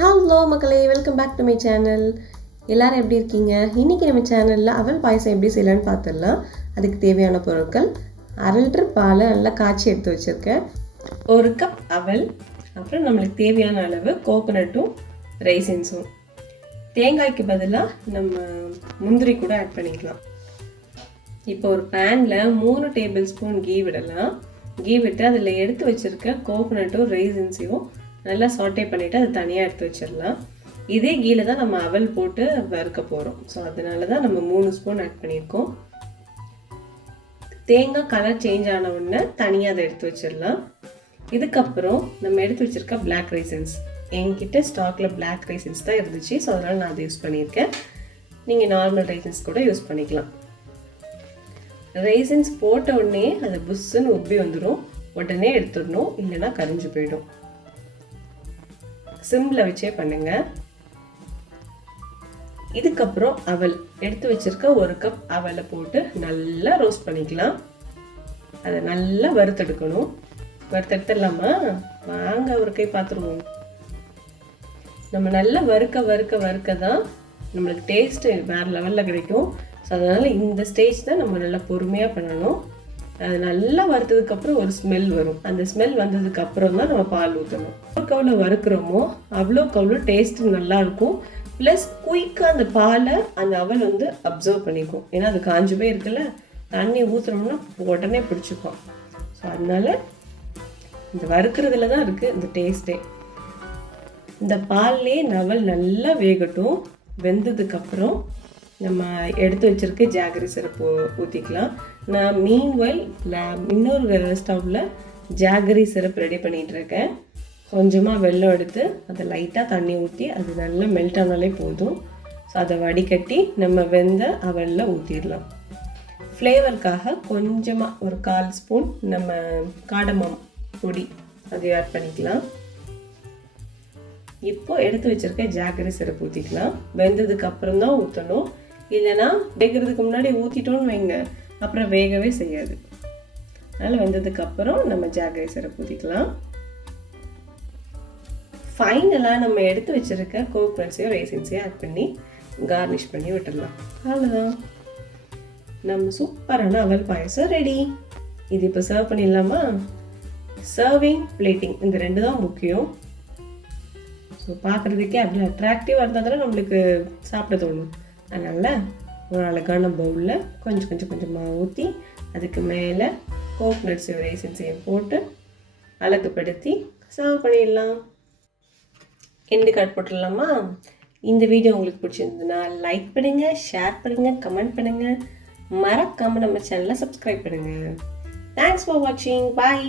Hello மக்களே, welcome back to my channel. எல்லோரும் எப்படி இருக்கீங்க? இன்றைக்கி நம்ம சேனலில் அவல் பாயசம் எப்படி செய்யலான்னு பார்த்துடலாம். அதுக்கு தேவையான பொருட்கள்: 1/2 லிட்டர் பாலை நல்லா காய்ச்சி எடுத்து வச்சுருக்கேன், 1 கப் அவல், அப்புறம் நம்மளுக்கு தேவையான அளவு கோகோனட்டும் ரைசின்ஸும். தேங்காய்க்கு பதிலாக நம்ம முந்திரி கூட ஆட் பண்ணிக்கலாம். இப்போ ஒரு பேனில் 3 டேபிள் ஸ்பூன் கீ விடலாம். கீ விட்டு அதில் எடுத்து வச்சுருக்க கோகோனட்டும் ரைசின்ஸையும் நல்லா சாட்டே பண்ணிவிட்டு அதை தனியாக எடுத்து வச்சிடலாம். இதே கீழே தான் நம்ம அவல் போட்டு வறுக்க போகிறோம். ஸோ அதனால தான் நம்ம 3 ஸ்பூன் ஆட் பண்ணியிருக்கோம். தேங்காய் கலர் சேஞ்ச் ஆன உடனே தனியாக அதை எடுத்து வச்சிடலாம். இதுக்கப்புறம் நம்ம எடுத்து வச்சுருக்க பிளாக் ரைசின்ஸ், என்கிட்ட ஸ்டாக்கில் பிளாக் ரைசின்ஸ் தான் இருந்துச்சு, ஸோ அதனால் நான் அதை யூஸ் பண்ணியிருக்கேன். நீங்கள் நார்மல் ரைசின்ஸ் கூட யூஸ் பண்ணிக்கலாம். ரைசின்ஸ் போட்ட உடனே அது புஷ்ஷுன்னு உப்பி வந்துடும். உடனே எடுத்துடணும், இல்லைன்னா கரிஞ்சு போயிடும். சிம்ல வச்சே பண்ணுங்க. இதுக்கப்புறம் அவல் எடுத்து வச்சிருக்க 1 கப் அவலை போட்டு நல்லா ரோஸ்ட் பண்ணிக்கலாம். அதை நல்லா வறுத்தெடுக்கணும். வறுத்தெடுத்துடலாமா? வாங்க ஒரு கை பார்த்துருவோம். நம்ம நல்லா வறுக்க தான் நம்மளுக்கு டேஸ்ட் வேற லெவல்ல கிடைக்கும். ஸோ அதனால இந்த ஸ்டேஜ் தான் நம்ம நல்லா பொறுமையாக பண்ணணும். அது நல்லா வறுத்ததுக்கப்புறம் ஒரு ஸ்மெல் வரும். அந்த ஸ்மெல் வந்ததுக்கு அப்புறம் தான் நம்ம பால் ஊற்றணும். எவ்வளோக்கு எவ்வளோ வறுக்கிறோமோ அவ்வளோக்கு அவ்வளோ டேஸ்ட் நல்லா இருக்கும். ப்ளஸ் குயிக்காக அந்த பாலை அந்த அவல் வந்து அப்சர்வ் பண்ணிக்கும். ஏன்னா அது காஞ்சு போய் இருக்குல்ல, தண்ணி ஊற்றுனோம்னா உடனே பிடிச்சிக்கும். ஸோ அதனால இந்த வறுக்கிறதுல தான் இருக்குது இந்த டேஸ்ட்டே. இந்த பால்லே அவல் நல்லா வேகட்டும். வெந்ததுக்கப்புறம் நம்ம எடுத்து வச்சிருக்க ஜாகரி சிரப்பு ஊற்றிக்கலாம். நான் மீன்வைல் இன்னொரு ஸ்டவ்வில் ஜாகரி சிரப் ரெடி பண்ணிகிட்டு இருக்கேன். கொஞ்சமாக வெல்லம் எடுத்து அதை லைட்டாக தண்ணி ஊற்றி அது நல்லா மெல்ட் ஆனாலே போதும். ஸோ அதை வடிகட்டி நம்ம வெந்த அவலில் ஊற்றிடலாம். ஃப்ளேவருக்காக கொஞ்சமாக ஒரு 1/4 ஸ்பூன் நம்ம காடமம் பொடி அதை ஆட் பண்ணிக்கலாம். இப்போ எடுத்து வச்சிருக்க ஜாகரி சிரப் ஊற்றிக்கலாம். வெந்ததுக்கு அப்புறம் தான் ஊற்றணும், இல்லைன்னா வேகிறதுக்கு முன்னாடி ஊற்றிட்டோன்னு வைங்க, அப்புறம் வேகவே செய்யாது. அதனால் வெந்ததுக்கு அப்புறம் நம்ம ஜாகரி சிரப் ஊற்றிக்கலாம். ஃபைனலாக நம்ம எடுத்து வச்சிருக்க கோகோனட்ஸையும் ரைசின்ஸையும் ஆட் பண்ணி கார்னிஷ் பண்ணி விட்டுடலாம். அவ்வளோதான், நம்ம சூப்பரான அவல் பாயசம் ரெடி. இது இப்போ சர்வ் பண்ணிடலாமா? சர்விங், பிளேட்டிங், இந்த 2 தான் முக்கியம். ஸோ பார்க்குறதுக்கே அப்படி அட்ராக்டிவாக இருந்தால் தானே நம்மளுக்கு சாப்பிட தோணும். அதனால் ஒரு அழகான பவுலில் கொஞ்சமாக ஊற்றி அதுக்கு மேலே கோகோனட்ஸையும் ரைசின்ஸையும் போட்டு அழகுப்படுத்தி சர்வ் பண்ணிடலாம். எண்டு கார்டு போட்டுடலாமா? இந்த வீடியோ உங்களுக்கு பிடிச்சிருந்ததுன்னா லைக் பண்ணுங்கள், ஷேர் பண்ணுங்கள், கமெண்ட் பண்ணுங்கள். மறக்காமல் நம்ம சேனலை சப்ஸ்கிரைப் பண்ணுங்கள். தேங்க்ஸ் ஃபார் வாட்சிங். பாய்.